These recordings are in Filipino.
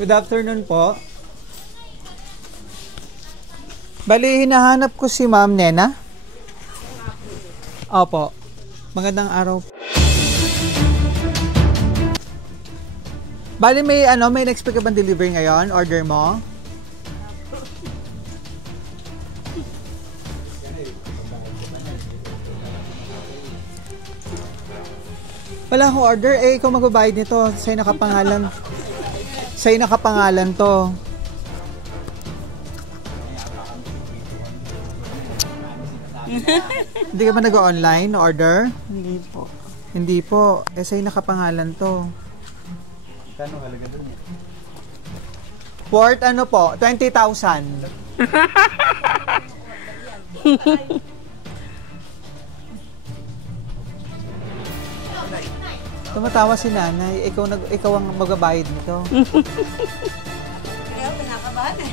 Good afternoon po. Bali, hinahanap ko si Ma'am Nena. Opo. Magandang araw. Bali, may expect ka bang delivery ngayon? Order mo? Wala akong order. Eh, ikaw magbabayad nito. Sa'yo nakapangalan. Sa'yo nakapangalan to. Hindi ka ba nag-online order? Hindi po. Hindi po. Eh, sa'yo nakapangalan to. Kano halaga doon? Worth ano po? 20,000. Tumatawa si nanay. Ikaw ang magbabayad nito. Kaya pinakabahan eh.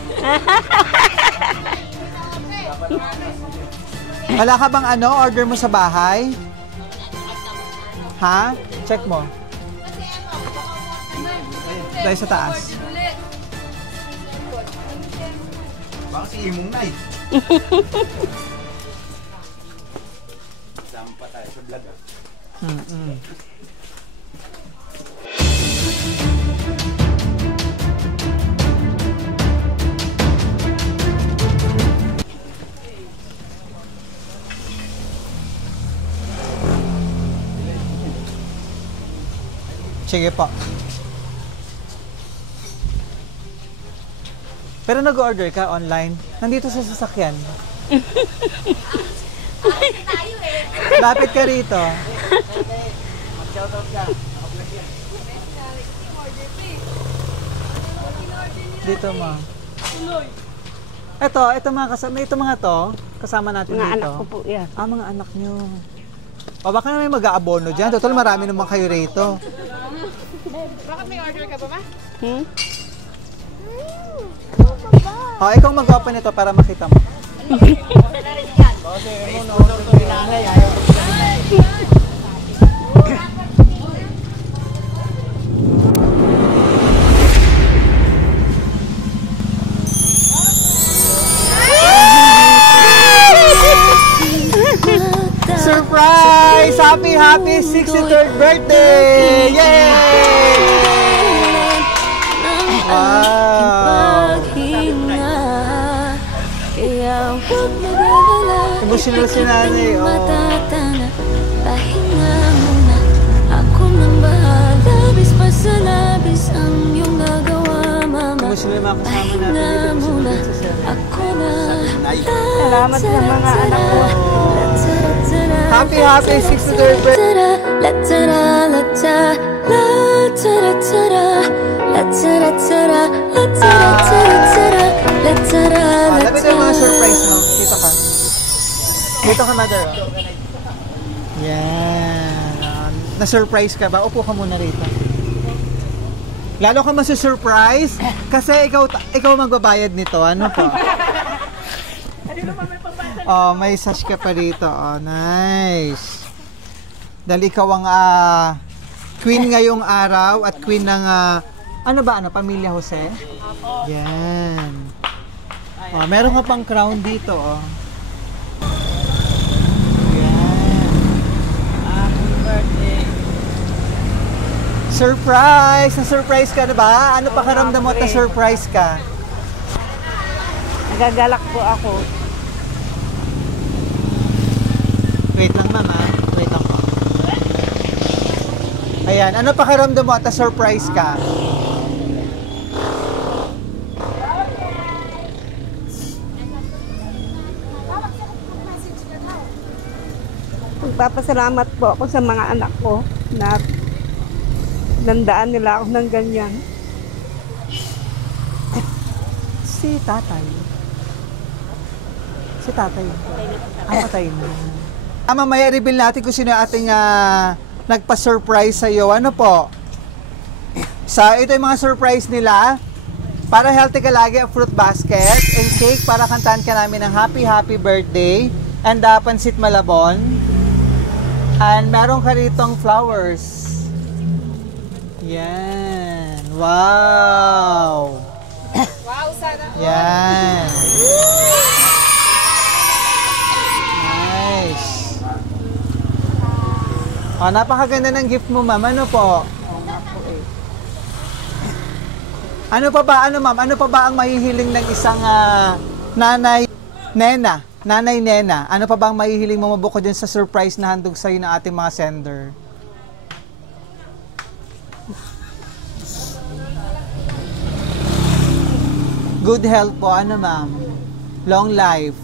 Wala ka bang order mo sa bahay? Ha? Check mo. Dahil sa taas. Baka si Imong na eh. Sama pa tayo sa vlog ah. Sige po. Pero nag-order ka online? Nandito sa sasakyan. Lapit ka rito. Dito mo. Ito mga kasama, kasama natin Mga dito. anak ko po yan. Mga anak nyo. O baka na may mag-aabono dyan. Total marami naman kayo rito. Bakit may order ka ba? O, ikaw mag-open ito para makita mo. Surprise! Happy 63rd birthday! Yay! Wow! Emotional si nanay, oh. Pahinga muna, ako nang bahala. Labis pa sa labis ang iyong nagawa, mama. Emotional mga kasama natin dito sa ako na. Salamat sa mga anak ko. Happy 63rd birthday! Lapit yung mga surprise mo. Dito ka. Dito ka, mother. Yan. Na-surprise ka ba? Upo ka muna rito. Lalo ka masusurprise kasi ikaw magbabayad nito. Ano po? Oh, may sash ka pa rito. Oh, nice. Dahil ikaw ang queen ngayong araw at queen ng Pamilya Jose? Yan. Oh, meron ka pang crown dito, oh. Yan. Happy birthday. Surprise! Na-surprise ka na ba? Ano pakiramdam mo at na-surprise ka? Nagagalak po ako. Wait lang, mama. Wait lang po. Ayan. Ano pakiramdam mo at na-surprise ka? Magpapasalamat po ako sa mga anak ko na nandaan nila ako ng ganyan. Si tatay. Si tatay. Patay na. Mamaya reveal natin kung sino ating nagpa-surprise sa'yo. Ano po? Ito yung mga surprise nila. Para healthy ka lagi, a fruit basket and cake para kantahan ka namin ng happy birthday and pansit malabon. And meron ka ritong flowers. Yan. Wow! Wow, sana. Yan. Nice. Oh, napakaganda ng gift mo, ma'am. Ano po? Ano pa ba, ma'am? Ano pa ba ang mahihiling ng isang nanay Nena? Nanay Nena, ano pa ba ang mahihiling mo mabukod din sa surprise na handog sa'yo ng ating mga sender? Good health po, ano ma'am? Long life.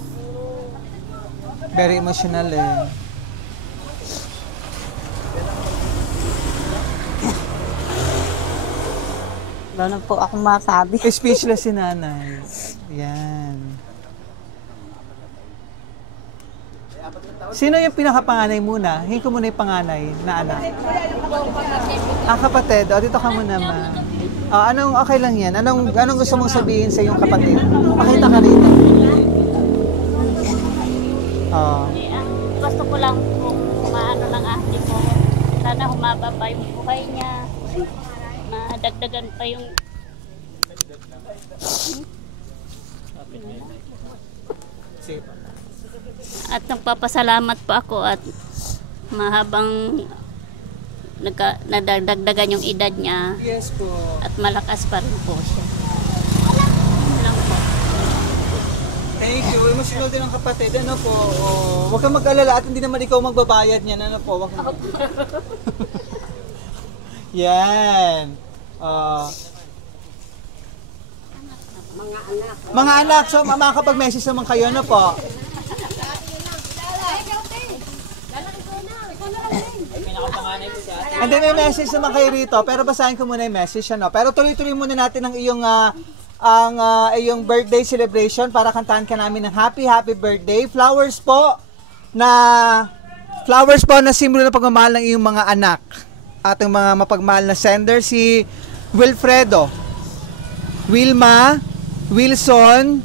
Very emotional eh. Wala na po ako masabi. Speechless si nanay. Yan. Sino yung pinakapanganay muna? Hingi ko muna yung panganay na anak. Kapatid. O, dito ka muna, ma'am. Anong okay lang yan? Anong gusto mong sabihin sa iyong kapatid? Pakita ka rito. Gusto ko lang kung maano ng ate ko. Sana humaba pa yung buhay niya. Madagdagan pa yung... At nagpapasalamat po ako at mahabang nadagdagan yung edad niya. Yes po. At malakas pa rin po siya. Yun lang po. Thank you. Emotional din ang kapatid. Ano po? Huwag kang mag-alala at hindi naman ikaw magbabayad niyan. Ano po? Huwag kang... Yan. Mga anak. So, makakapag-message naman kayo. Ano po? And then may message naman kayo rito, pero basahin ko muna yung message, ano. Pero tuloy-tuloy muna natin ang iyong birthday celebration para kantahan ka namin ng happy birthday. Flowers po na simbolo ng pagmamahal ng iyong mga anak. Ating mga mapagmahal na sender, si Wilfredo, Wilma, Wilson,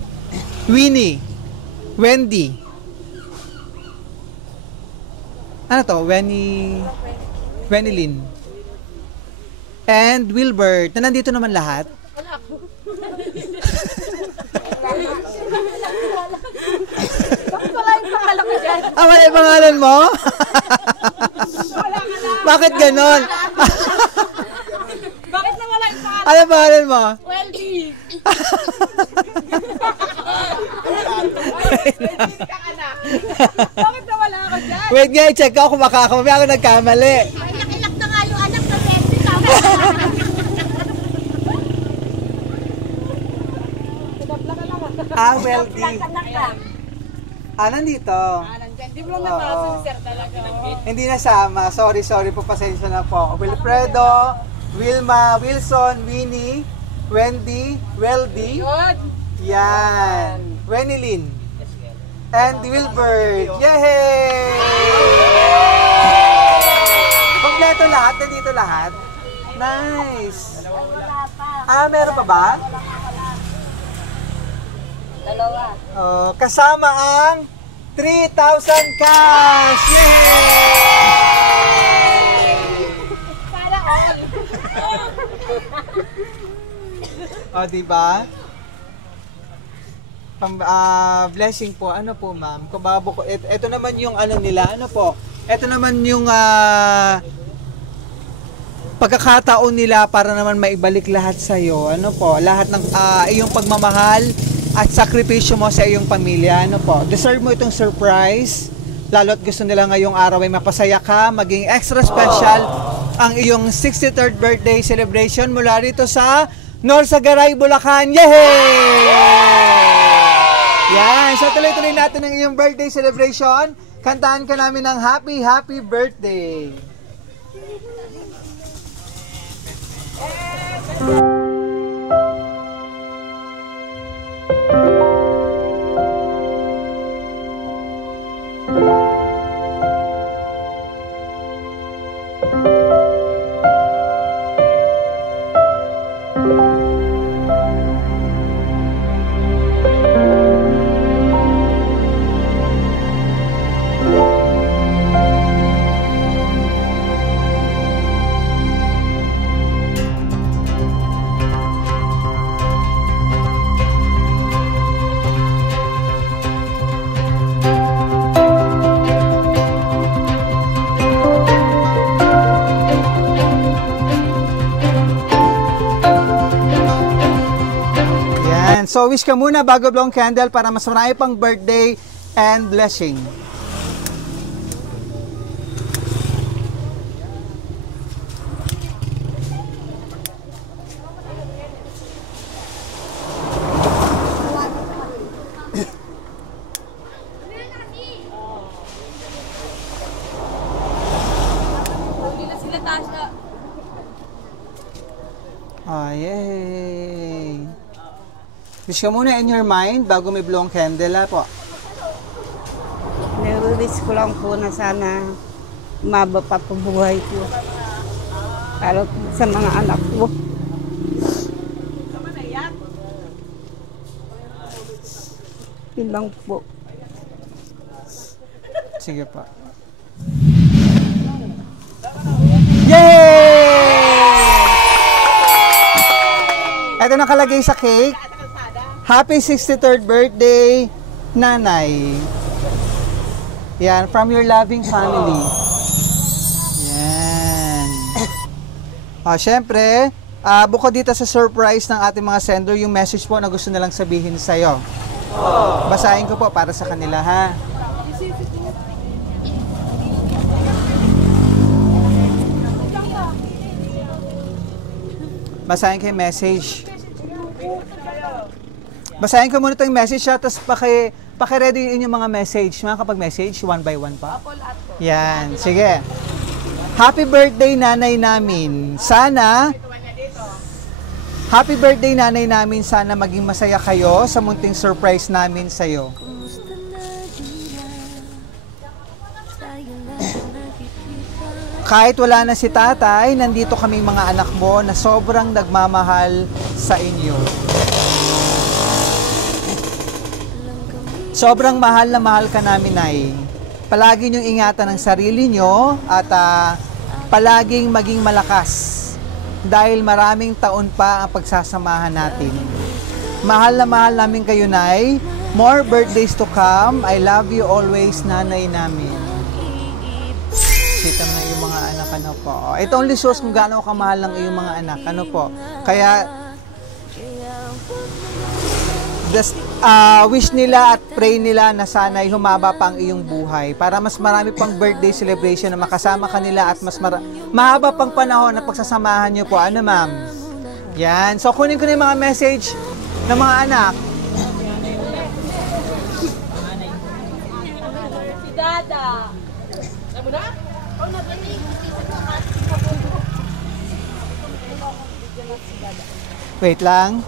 Winnie, Wendy. Ano to? Wenilyn. And Wilbert. Na nandito naman lahat. Wala po. Bakit wala yung pangalan ko dyan? Wala yung pangalan mo? Wala ka na. Bakit ganon? Bakit na wala yung pangalan? Ano pangalan mo? Weldy. Bakit na wala ako dyan? Wait nga, i-check ko kung makakamami ako nagkamali. Ilak na nga yung anak na Weldy. Weldy. Nandito. Hindi mo lang nabasa si sir talaga. Hindi nasama. Sorry po. Pasensya na po. Wilfredo, Wilma, Wilson, Winnie, Wendy, Weldy. Good. Yan. Wenilyn. And Wilbert. Yay! Kompleto lahat. Nandito lahat. Nice. Meron pa ba? Dalawa. Kasama ang 3,000 cash! Yay! Sana all. Diba? Blessing po. Ano po, ma'am? Ito naman yung ano nila. Ano po? Ito naman yung pagkakataon nila para naman maibalik lahat sa'yo. Ano po? Lahat ng iyong pagmamahal at sakripisyo mo sa iyong pamilya. Ano po? Deserve mo itong surprise. Lalo't gusto nila ngayong araw ay mapasaya ka, maging extra special ang iyong 63rd birthday celebration mula rito sa Norsagaray, Bulacan. Yay! Yan. So tuloy-tuloy natin ang iyong birthday celebration. Kantahan ka namin ng happy birthday. So, wish ka muna bago blow ang candle para mas marami pang birthday and blessing. Ah, yay! Wish ka muna in your mind bago may blow ang candle, po. Nire-wish ko lang po na sana umaba pa po buhay ko. Lalo sa mga anak ko. Yun lang po. Sige pa. Yay! Ito nakalagay sa cake. Happy 63rd birthday, Nanay. Yan, from your loving family. Yan. Syempre, bukod dito sa surprise ng ating mga sender, yung message po na gusto nilang sabihin sa'yo. Basahin ko po para sa kanila, ha? Basahin ko yung message. Basahin ko muna itong message siya, tapos paki-ready yun yung mga message. Mga kapag message, one by one pa. Yan, sige. Happy birthday, nanay namin. Happy birthday, nanay namin. Sana maging masaya kayo sa munting surprise namin sa'yo. Kahit wala na si tatay, nandito kaming mga anak mo na sobrang nagmamahal sa inyo. Sobrang mahal na mahal ka namin, Nay. Palagi niyong ingatan ang sarili niyo at palaging maging malakas dahil maraming taon pa ang pagsasamahan natin. Mahal na mahal namin kayo, Nay. More birthdays to come. I love you always, nanay namin. Sita mo na yung mga anak, ano po. It only shows kung gaano kamahal ng iyong mga anak, ano po. Kaya, wish nila at pray nila na sana'y humaba pa ang iyong buhay para mas marami pang birthday celebration na makasama kanila at mas mahaba pang panahon na pagsasamahan niyo po. Ano, ma'am? Yan. So, kunin ko na yung mga message ng mga anak. Si Dada. Alam mo na? Wait lang.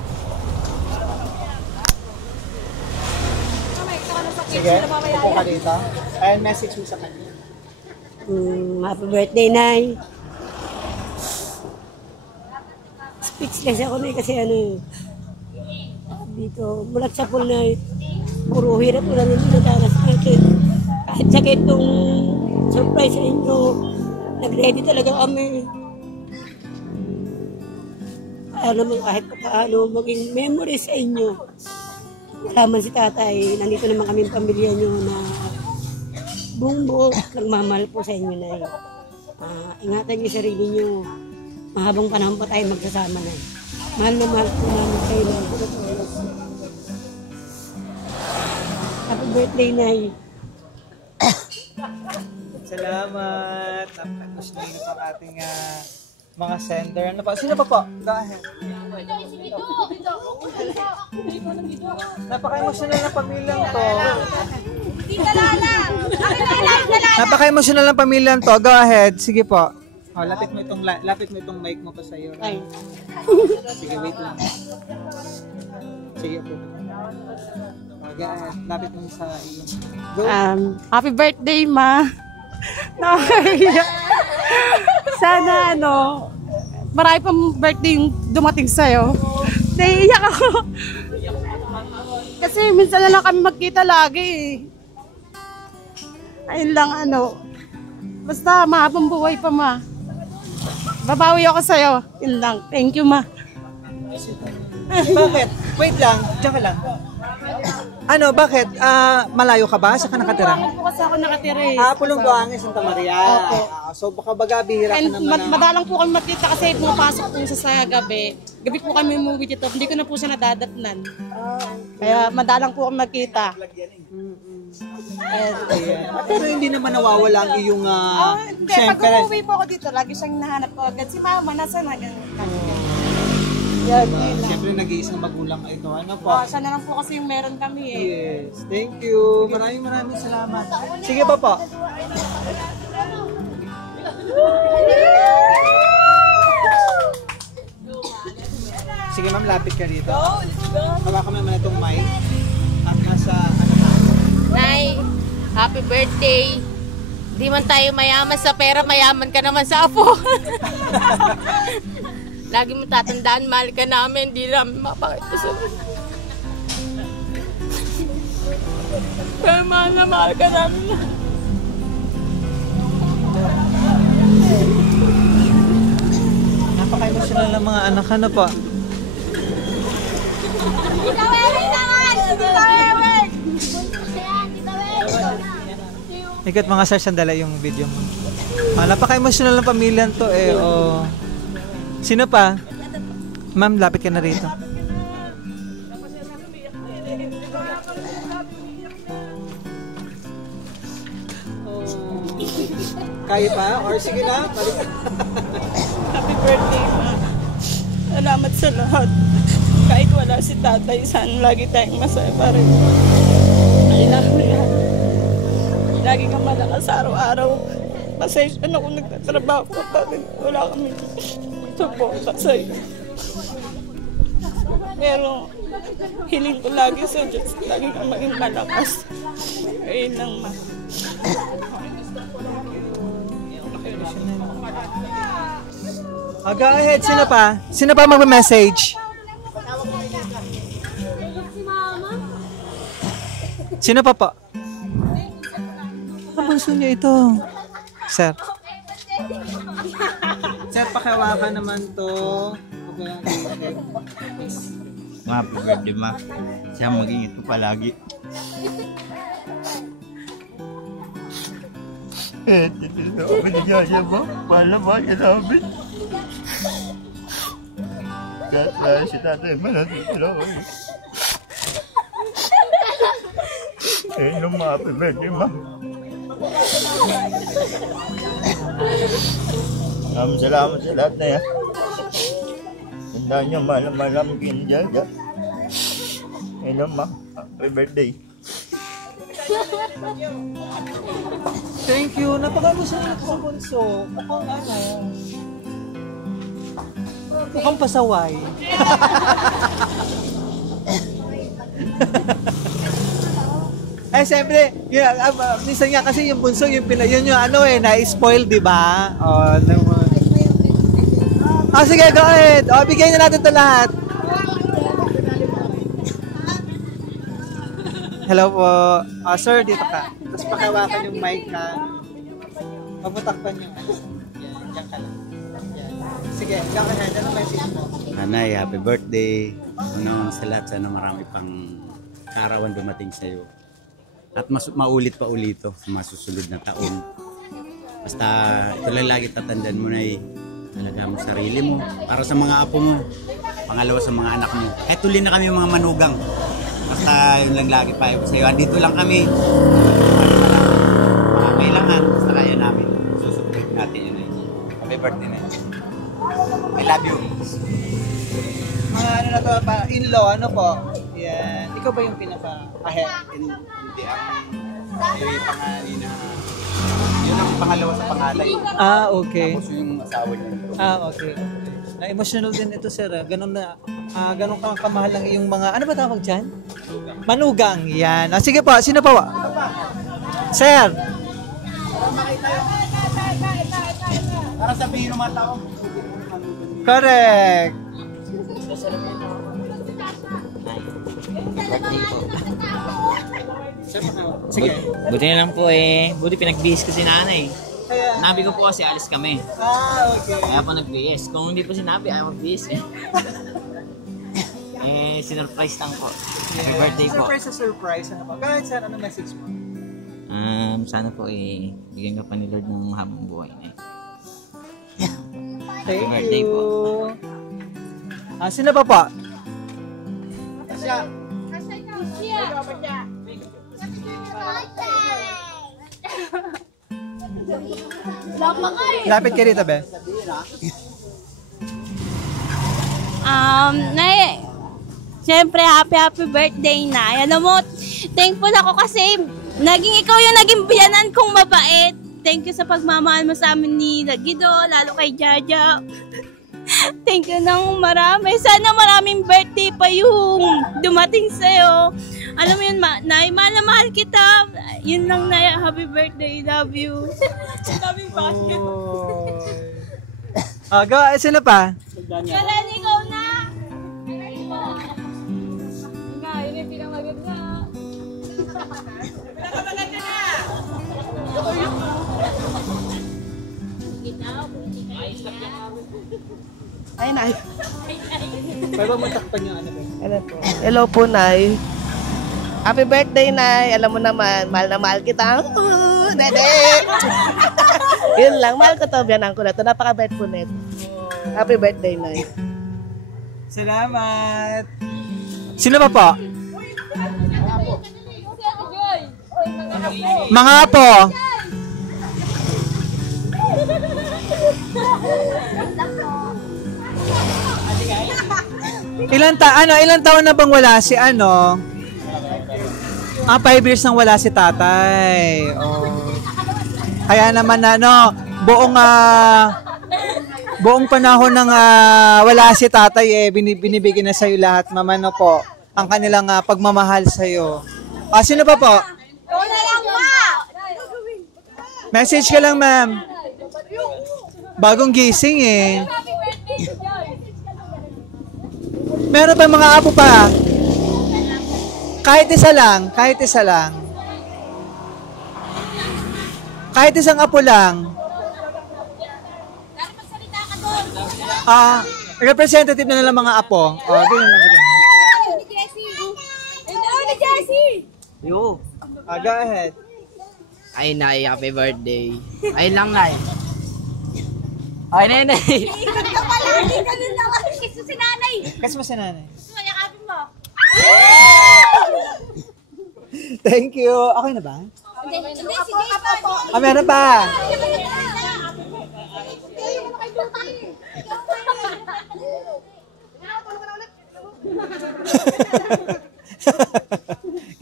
Sige, upo ka dito. Ayan, message mo sa kanya. Happy birthday, Nay. Speechless ako na kasi dito, mulat sa pool na puro hirap ko lang yung pinadanas natin. Kahit sakit nung surprise sa inyo, nag-ready talaga kami. Para naman kahit paano maging memory sa inyo. Malaman si tatay, nandito naman kami yung pamilya nyo na buong buo nagmamahal po sa inyo, Nay. Ingatan niyo sarili nyo. Mahabang panahon pa tayo magsasama, Nay. Mahal na mahal po namin kayo, Nay. Happy birthday, Nay. Salamat. Tapos na yun ang ating mga sender. Ano pa? Sino pa po? Go ahead. Napaka-emotional na pamilyang to. Napaka-emotional na pamilyang to. Go ahead. Sige po. Oh, lapit mo itong mic mo pa sa'yo. Ay. Sige, wait lang. Sige po. Go ahead. Lapit mo sa iyo. Go. Happy birthday, Ma. Nakakaya. Sana marami pang birthday yung dumating sa'yo. Naiiyak ako. Kasi minsan na lang kami magkita lagi. Ayun lang basta mahabang buhay pa, Ma. Babawi ako sa'yo. Yun lang. Thank you, Ma. Bakit? Wait lang. Diyan ka lang. Bakit? Malayo ka ba? Saan ka nakatira? Po kasi ako nakatira Pulong Buhangin, Santa Maria. Opo. So baka baga bihira ka And naman madalang po kami magkita kasi pumapasok po sa gabi. gabi po kami umuwi dito. Hindi ko na po siya nadadatnan. Kaya madalang po kami magkita. Pero hindi naman nawawala ang iyong, Hindi, pag umuwi po ako dito, lagi siyang nahanap ko agad. Si mama, nasa na ganun. siyempre nag-iisang magulang ito. Ano po? Siya na lang po kasi yung meron kami eh. Yes, thank you. Maraming salamat. Sige pa po. Sige ma'am, lapit ka dito. Hawakan mo naman itong mic. At nasa, ano na? Nay, happy birthday. Di man tayo mayaman sa pera, mayaman ka naman sa apo. Lagi mo tatandaan, mahal ka namin, di namin mapakita sa pero mahal ka namin. Napaka-emotional ng mga anak ka na po. Ikat mga sir, sandala yung video mo. Napaka-emotional ng pamilya to eh. Oh. Sino pa? Ma'am, lapit ka na rito. Kaya pa? Or sige na? Happy birthday, ma. Salamat sa lahat. Kahit wala si tatay, sana lagi tayong masaya pa rin. I love you. Lagi kang malakas araw-araw. Pasensya na kung nagtatrabaho ka pa rin. Wala kami suporta sa'yo. Pero hiling ko lagi sa Diyos. Lagi kang maging malakas. Ayun lang, ma. Go ahead, sino pa? Sino pa magme-message? Sino pa po? Bunso niyo ito. Sir. Sir, pakihawakan naman to. Happy birthday, ma. Siya maging ito palagi. Binigyan mo. Palaman ka namin. Kaya si tatay manatitira ko. Nung happy birthday, ma. Salamat sa lahat na yan. Tandaan niyo, malam kinjaga. Hello, ma. Happy birthday. Thank you. Napaka-emotional ko, Bunso. Mukhang ano. Mukhang pasaway. Eh, siyempre, minsan nga kasi yung bunso, yun yung ano eh, na-spoil, di ba? Oh, sige, go ahead. Bigyan na natin ito lahat. Hello po. Sir, dito ka. Tapos pakawakan yung mic ka. Pagputakpan nyo. Yan, dyan ka lang. Yan. Sige, dyan ka na. Dyan ang message mo. Nanay, happy birthday. Unang sa lahat, sana marami pang kaarawan dumating sa'yo. At maulit pa ulito sa masusunod na taon. Basta ito lang lagi tatandaan mo na talaga mo sarili mo. Para sa mga apo mo. Pangalawa sa mga anak mo. Kahit tuloy na kami mga manugang. Basta yun lang lagi pa sa'yo. Andito lang kami. Mga kailangan. Basta kaya namin. Susupport natin yun. Happy birthday na yun. I love you. Mga ano na to, in-law, ano po? Yan. Ikaw ba yung pinaka-ahead? Hindi ang pangalan na yun ang pangalawa sa pangalay. Okay. Tapos yung asawa niya. Okay. Na-emotional din ito, sir. Ganun kang kamahal ang iyong mga, ano ba tawag dyan? Manugang. Yan. Sige po, sino pa? Sir. Para sabihin ng mga tao. Correct. Sige. Buti na lang po buti pinagbihis ko si nanay. Kaya, Nabi ko po kasi alis kami. okay. Kaya po nagbihis. Kung hindi po sinabi, ayaw magbihis sinurprise lang po. Happy birthday po. Surprise. Ano po? Kahit sir, ano message mo? Sana po bigyan ka pa ni Lord ng habang buhay na Thank birthday you. po. Sino pa po? Lapit ka rito, be. Nay, siyempre, happy birthday, Nay. Alam mo, thankful ako kasi ikaw yung naging biyanan kong mabait. Thank you sa pagmamahal mo sa amin ni Gido, lalo kay Jaja. Thank you ng marami. Sana maraming birthday pa yung dumating sa'yo. Alam mo yun, Nay, mahal na mahal kita. Yun lang, Nay. Happy birthday. Love you. Love you, basket. Go, sino pa? Karen, ikaw na. Nga, yun yung pinamaganda. Pinamaganda na. Ay, Nay. Pwede mo takpan yung ano ba? Hello po, Nay. Happy birthday, Nay. Alam mo naman, mahal na mahal kita. Dede! Yun lang, mahal ko to, biyanan ko na to. Napaka-bait po net. Happy birthday, Nay. Salamat! Sino pa po? Mga apo! Ilang taon na bang wala si 5 years nang wala si tatay. Oh. Kaya naman buong panahon nang wala si tatay binibigyan na sa'yo lahat, mama, po, ang kanilang pagmamahal sa'yo. Sino pa po? Message ka lang, ma'am. Bagong gising Meron pa mga apo pa? Kahit isa lang. Kahit isang apo lang. Representative na lang mga apo. Ganyan lang. Yo. Go ahead. Ay, Nay, happy birthday. Ay lang, Nay. Ay, Nenay. Si nanay. Kasi mo si nanay. Yakapin mo. Thank you. Okay na ba? Hindi, sige. Meron pa.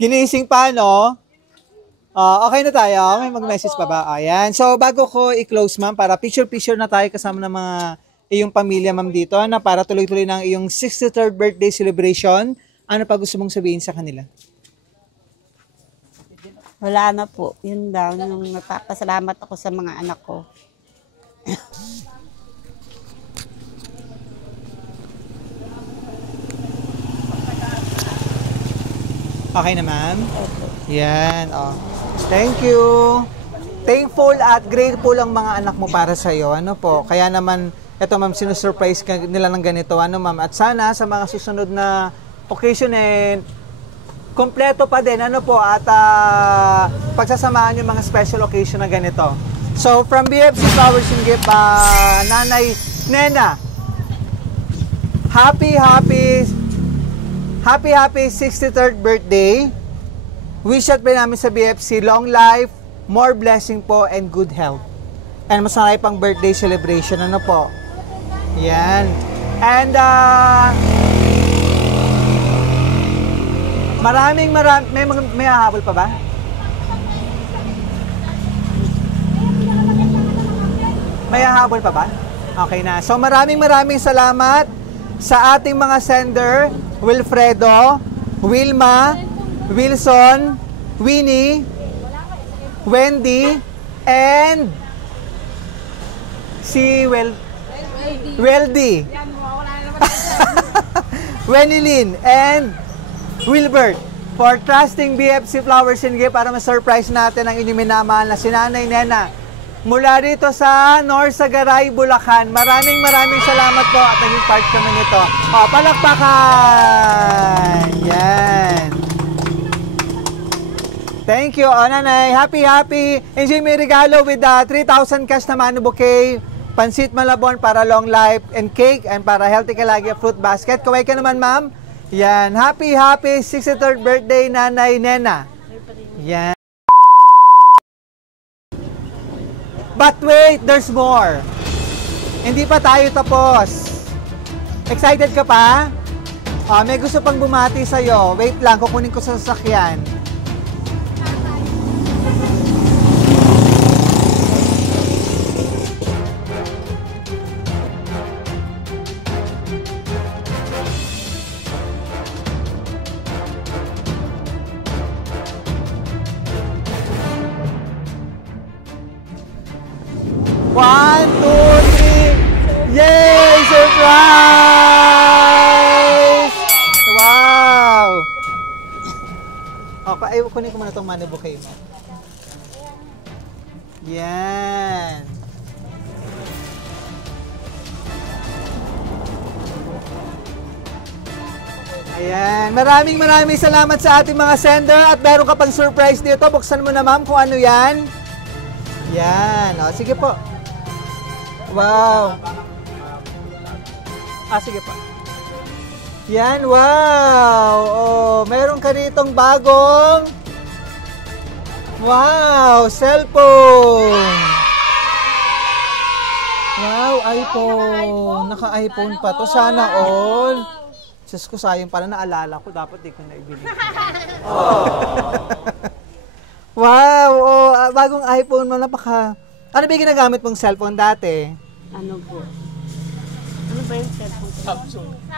Ginising pa, no? Okay na tayo. May mag-message pa ba? Ayan. So, bago ko i-close, ma'am, para picture-picture na tayo kasama ng mga iyong pamilya, ma'am, dito, para tuloy-tuloy ng iyong 63rd birthday celebration. Ano pa gusto mong sabihin sa kanila? Wala na po. Yun lang. Yung napapasalamat ako sa mga anak ko. Okay na, ma'am? Yan. Thank you. Thankful at grateful ang mga anak mo para sa iyo. Ano po? Kaya naman, eto, ma'am, sinusurprise nila ng ganito. Ano, ma'am? At sana sa mga susunod na occasion, kompleto pa din. Ano po? At pagsasamahan yung mga special occasion na ganito. So, from BFC Flowers and Gift, Nanay Nena, happy 63rd birthday. Wish at namin sa BFC, long life, more blessing po, and good health. And mas marami pang birthday celebration. Ano po? Yan. And may hahabol pa ba? May hahabol pa ba? Okay na. So maraming salamat sa ating mga sender, Wilfredo, Wilma, Wilson, Winnie, Wendy, and si Weldy. Wenilyn and Wilbert for trusting BFC Flowers and Gift para ma-surprise natin ang inyong minamahal na si Nanay Nena mula rito sa Norsagaray, Bulacan. Maraming salamat po at naging part kami nito. Palakpakan! Yan. Thank you, Nanay. Happy. Enjoy mo yung regalo with 3,000 cash na Manu Bouquet Pansit Malabon para long life and cake and para healthy ka lagi fruit basket. Kaway ka naman, ma'am. Yan. Happy 63rd birthday, Nanay Nena. Yan. But wait, there's more. Hindi pa tayo tapos. Excited ka pa? May gusto pang bumati sa'yo. Wait lang, kukunin ko sa sasakyan. One, two, three. Yay! Surprise! Wow! Okay, kunin ko muna itong money bouquet mo. Yan. Ayan. Maraming salamat sa ating mga sender at meron ka pang surprise dito. Buksan mo na, ma'am, kung ano yan. Yan. O, sige po. Wow. Sige pa. Yan, wow. Oh, meron ka ditong bagong cellphone. Wow, iPhone. Naka-iPhone pa to. Sana all. Diyos ko, sayang pala naalala ko. Dapat di ko na ibili. Wow, bagong iPhone mo. Napaka... Ano ba yung ginagamit mong cellphone dati? Ano po? Ano ba yung cellphone?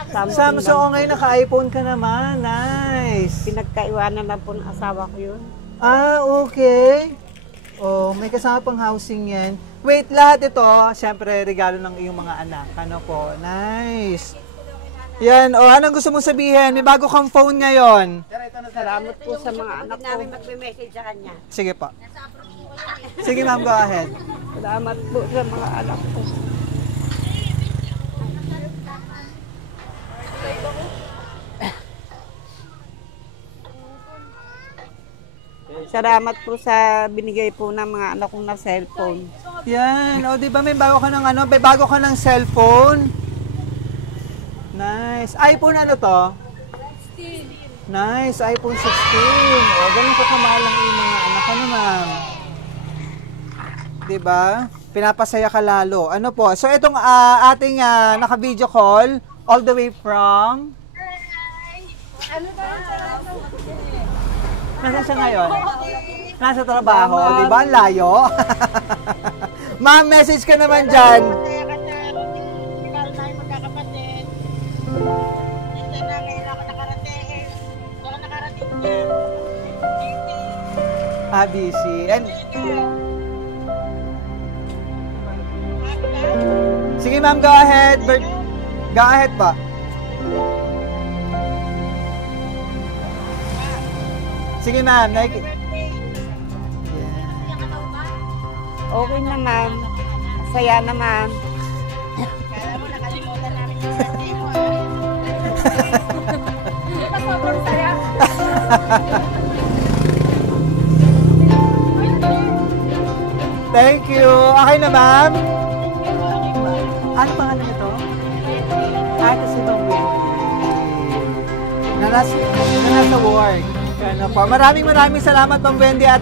Samsung. Ngayon naka-iPhone ka naman. Nice. Pinagkaiwanan lang po ng asawa ko yun. Okay. Oh, may kasama pang housing yan. Wait, lahat ito, syempre, regalo ng iyong mga anak. Ano po? Nice. Yan. Anong gusto mong sabihin? May bago kang phone ngayon. Salamat po sa mga anak ko. Namin magme-message sa kanya. Sige po. Sige, ma'am, go ahead. Salamat po sa mga anak ko. Salamat po sa binigay po ng mga anak kong na cellphone. Yan. Di ba may bago ka ng cellphone? Nice. iPhone ano to? 16. Nice. iPhone 16. Ganun ko kamahal ang iyong mga anak. Ano, ma'am? Diba? Pinapasaya ka lalo. Ano po? So, itong ating naka-video call all the way from... Nasaan siya ngayon? Nasa trabaho. Diba? Ang layo. Ma'am, message ka naman dyan. Busy. And... Sige, ma'am, go ahead. Go ahead pa. Sige, ma'am. Okay naman. Masaya naman. Kaya mo, nakalimutan namin yung birthday mo, Di ba sobrang saya? Thank you. Okay na, ma'am? Ano pangalan nito? Ito si Ma'am Wendy. Na nasa work. Ano po. Maraming salamat, Ma'am Wendy, at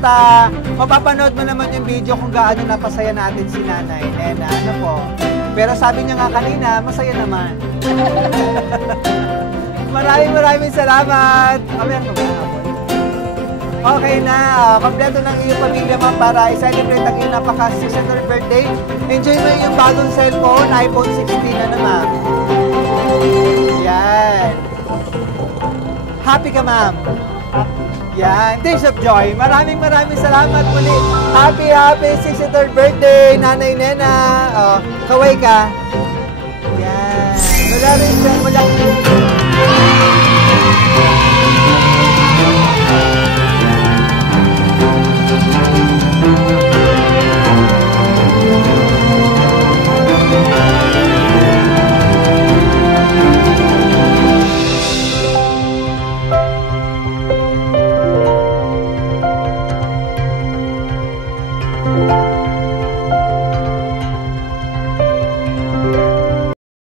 mapapanood mo naman yung video kung gaano napasaya natin si Nanay Nena. Ano po. Pero sabi niya nga kanina, masaya naman. Maraming salamat. Okay na. Kompleto ng iyong pamilya, ma'am, para i-celebrate ang iyong napaka-63rd birthday. Enjoy mo yung bagong cellphone, iPhone 16 na naman. Yan. Happy ka, ma'am. Yan. Days of joy. Maraming salamat muli. Happy 63rd birthday, Nanay Nena. Kaway ka. Yan. Wala rin dyan.